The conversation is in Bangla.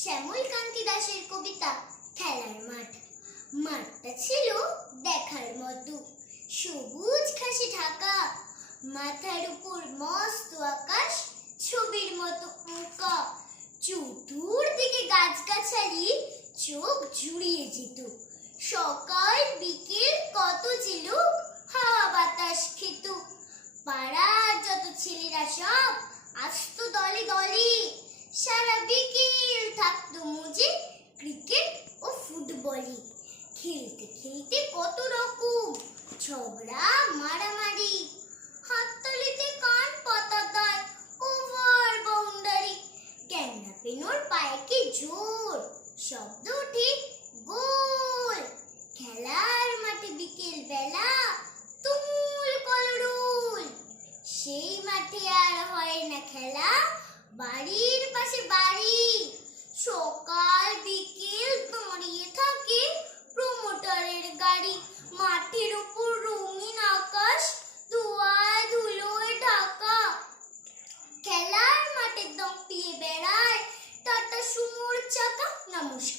শ্যামল কান্তি দাশের কবিতা খেলার মাঠ। মাঠটা ছিল দেখার মতো, সবুজ ঘাসে ঢাকা, মাথার উপর মস্ত আকাশ ছবির মতো আঁকা, চতুর্দিকে গাছগাছালি চোখ জুড়িয়ে যেত। সকাল বিকেল কত যে লোক হাওয়া বাতাস খেত। পাড়ার যত ছেলেরা সব আসতো দলে দলে, সারা বিকেল থাকতো মজে ক্রিকেট ও ফুটবলে। খেলতে খেলতে কত রকম ঝগড়া মারামারি, হাততালিতে কান পাতা দেয় ওভার বাউন্ডারি। ক্যাংরা পেনোর পায়ে কি জোর, শব্দ ঠিক গোল। খেলার মাঠে বিকেল বেলা তুমুল কলরোল। সেই মাঠে আর হয় না খেলা, বাড়ির পাশে বাড়ি। সকাল বিকেল দাঁড়িয়ে থাকে প্রমোটারের গাড়ি। মাঠের উপর রঙিন আকাশ ধোঁয়ায় ধুলোয় ঢাকা। খেলার মাঠে দাপিয়ে বেড়ায় টাটা সুমোর চাকা। নমস্কার।